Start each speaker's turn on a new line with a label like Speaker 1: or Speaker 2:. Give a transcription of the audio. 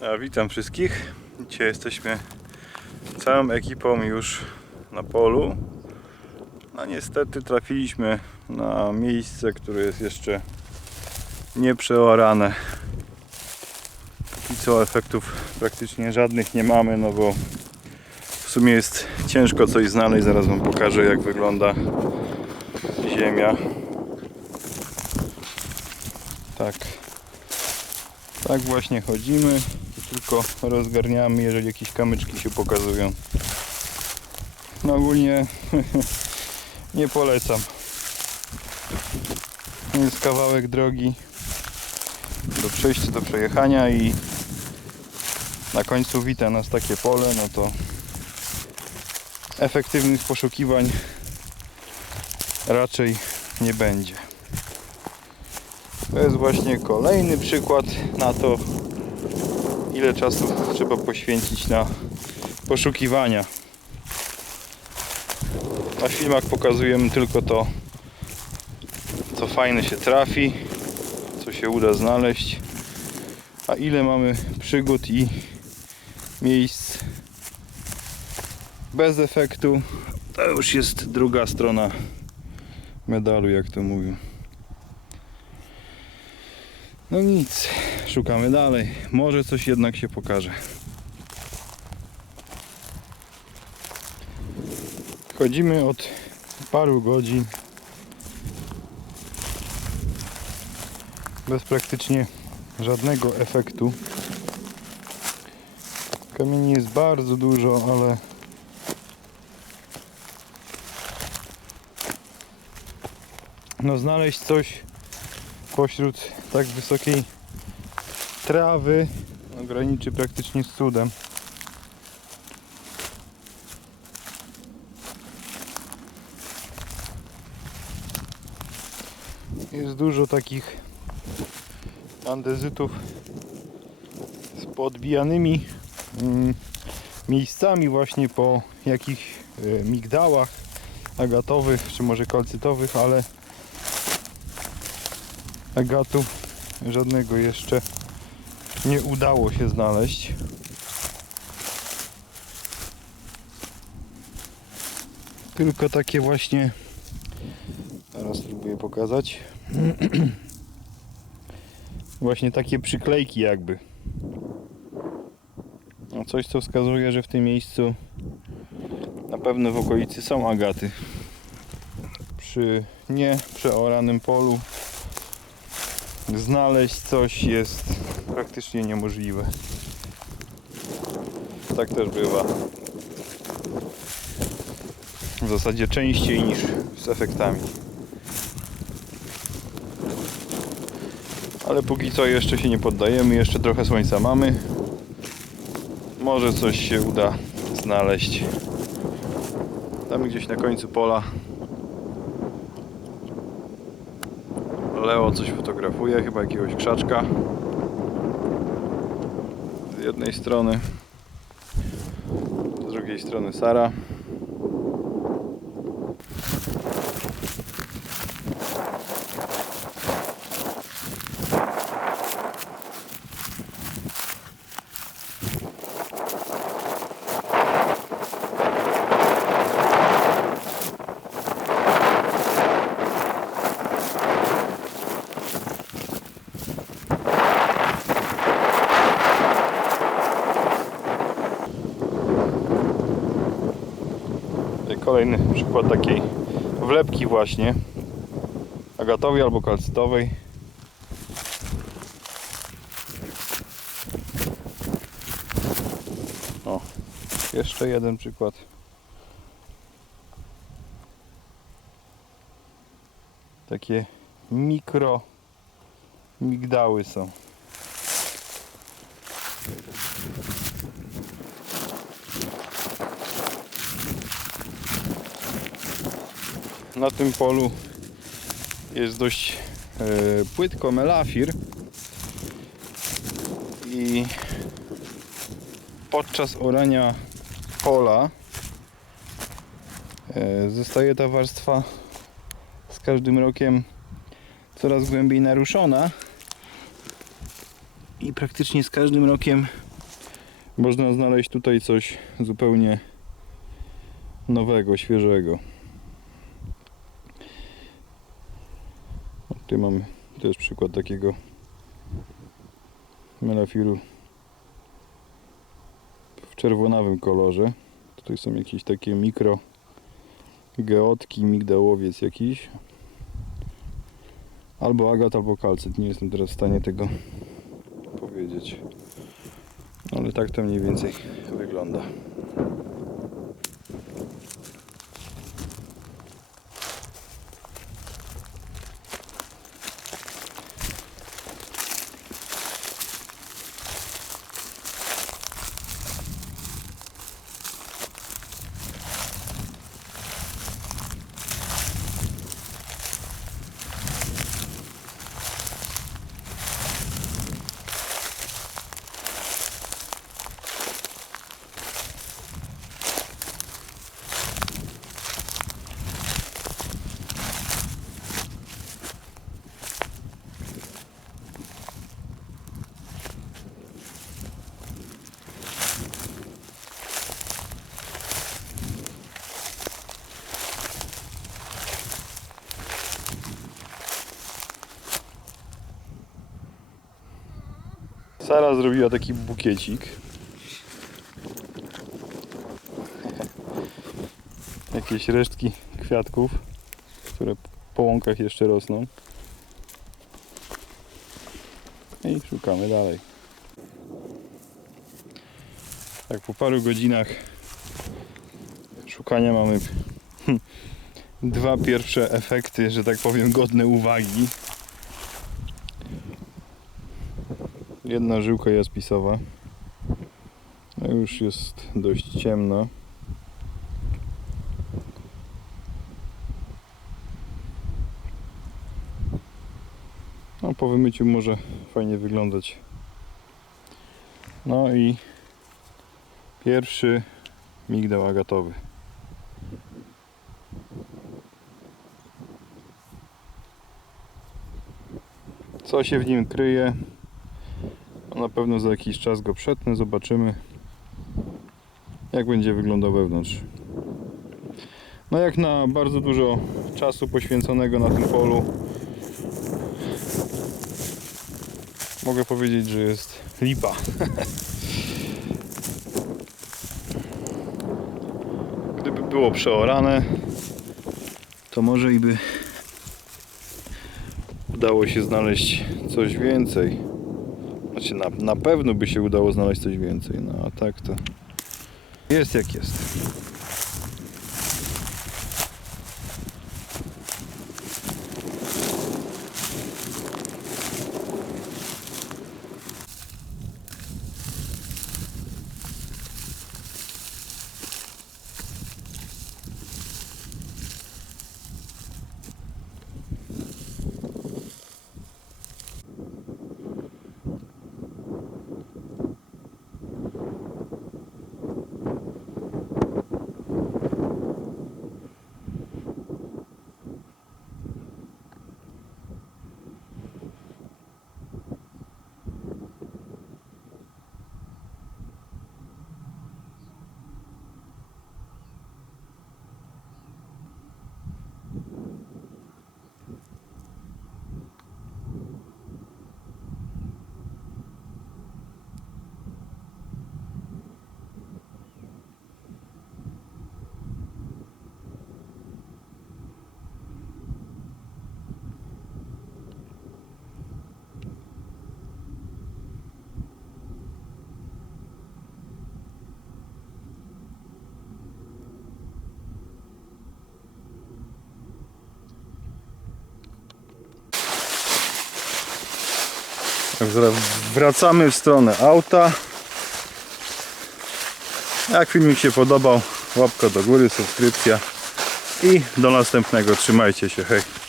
Speaker 1: A, witam wszystkich. Dzisiaj jesteśmy całą ekipą już na polu. No niestety trafiliśmy na miejsce, które jest jeszcze nieprzeorane. Póki co efektów praktycznie żadnych nie mamy, no bo w sumie jest ciężko coś znaleźć. Zaraz Wam pokażę jak wygląda ziemia. Tak. Tak właśnie chodzimy tylko rozgarniamy, jeżeli jakieś kamyczki się pokazują. No ogólnie nie polecam. Jest kawałek drogi do przejścia, do przejechania i na końcu wita nas takie pole, no to efektywnych poszukiwań raczej nie będzie. To jest właśnie kolejny przykład na to, ile czasu trzeba poświęcić na poszukiwania. Na filmach pokazujemy tylko to, co fajne się trafi, co się uda znaleźć, a ile mamy przygód i miejsc bez efektu, to już jest druga strona medalu, jak to mówią. No nic, szukamy dalej. Może coś jednak się pokaże. Chodzimy od paru godzin. Bez praktycznie żadnego efektu. Kamieni jest bardzo dużo, ale no znaleźć coś pośród tak wysokiej trawy no, graniczy praktycznie z cudem. Jest dużo takich andezytów z podbijanymi mm, miejscami właśnie po jakichś e, migdałach agatowych, czy może kalcytowych, ale agatu żadnego jeszcze nie udało się znaleźć. Tylko takie właśnie teraz spróbuję pokazać. właśnie takie przyklejki jakby. No coś co wskazuje, że w tym miejscu na pewno w okolicy są agaty. Przy nieprzeoranym polu znaleźć coś jest praktycznie niemożliwe. Tak też bywa. W zasadzie częściej niż z efektami. Ale póki co jeszcze się nie poddajemy, jeszcze trochę słońca mamy. Może coś się uda znaleźć. Tam gdzieś na końcu pola Leo coś fotografuje, chyba jakiegoś krzaczka. Z jednej strony, z drugiej strony Sara. Kolejny przykład takiej wlepki właśnie agatowej albo kalcytowej. O, jeszcze jeden przykład. Takie mikro migdały są. Na tym polu jest dość e, płytko melafir i podczas orania pola e, zostaje ta warstwa z każdym rokiem coraz głębiej naruszona I praktycznie z każdym rokiem można znaleźć tutaj coś zupełnie nowego, świeżego. O, Tu mamy też przykład takiego melafiru w czerwonawym kolorze. Tutaj są jakieś takie mikro geotki, migdałowiec jakiś. Albo agat, albo kalcyt. Nie jestem teraz w stanie tego powiedzieć. Ale tak to mniej więcej wygląda. Sara zrobiła taki bukiecik. Jakieś resztki kwiatków, które po łąkach jeszcze rosną. I szukamy dalej. Tak po paru godzinach szukania mamy dwa pierwsze efekty, że tak powiem, godne uwagi. Jedna żyłka jaspisowa. No już jest dość ciemno. No po wymyciu może fajnie wyglądać. No i pierwszy migdał agatowy. Co się w nim kryje? Na pewno za jakiś czas go przetnę, zobaczymy jak będzie wyglądał wewnątrz. No jak na bardzo dużo czasu poświęconego na tym polu mogę powiedzieć, że jest lipa. Gdyby było przeorane, to może i by udało się znaleźć coś więcej. Na, na pewno by się udało znaleźć coś więcej, no a tak to jest jak jest. Wracamy w stronę auta. Jak filmik się podobał, łapka do góry, subskrypcja i do następnego. Trzymajcie się, hej.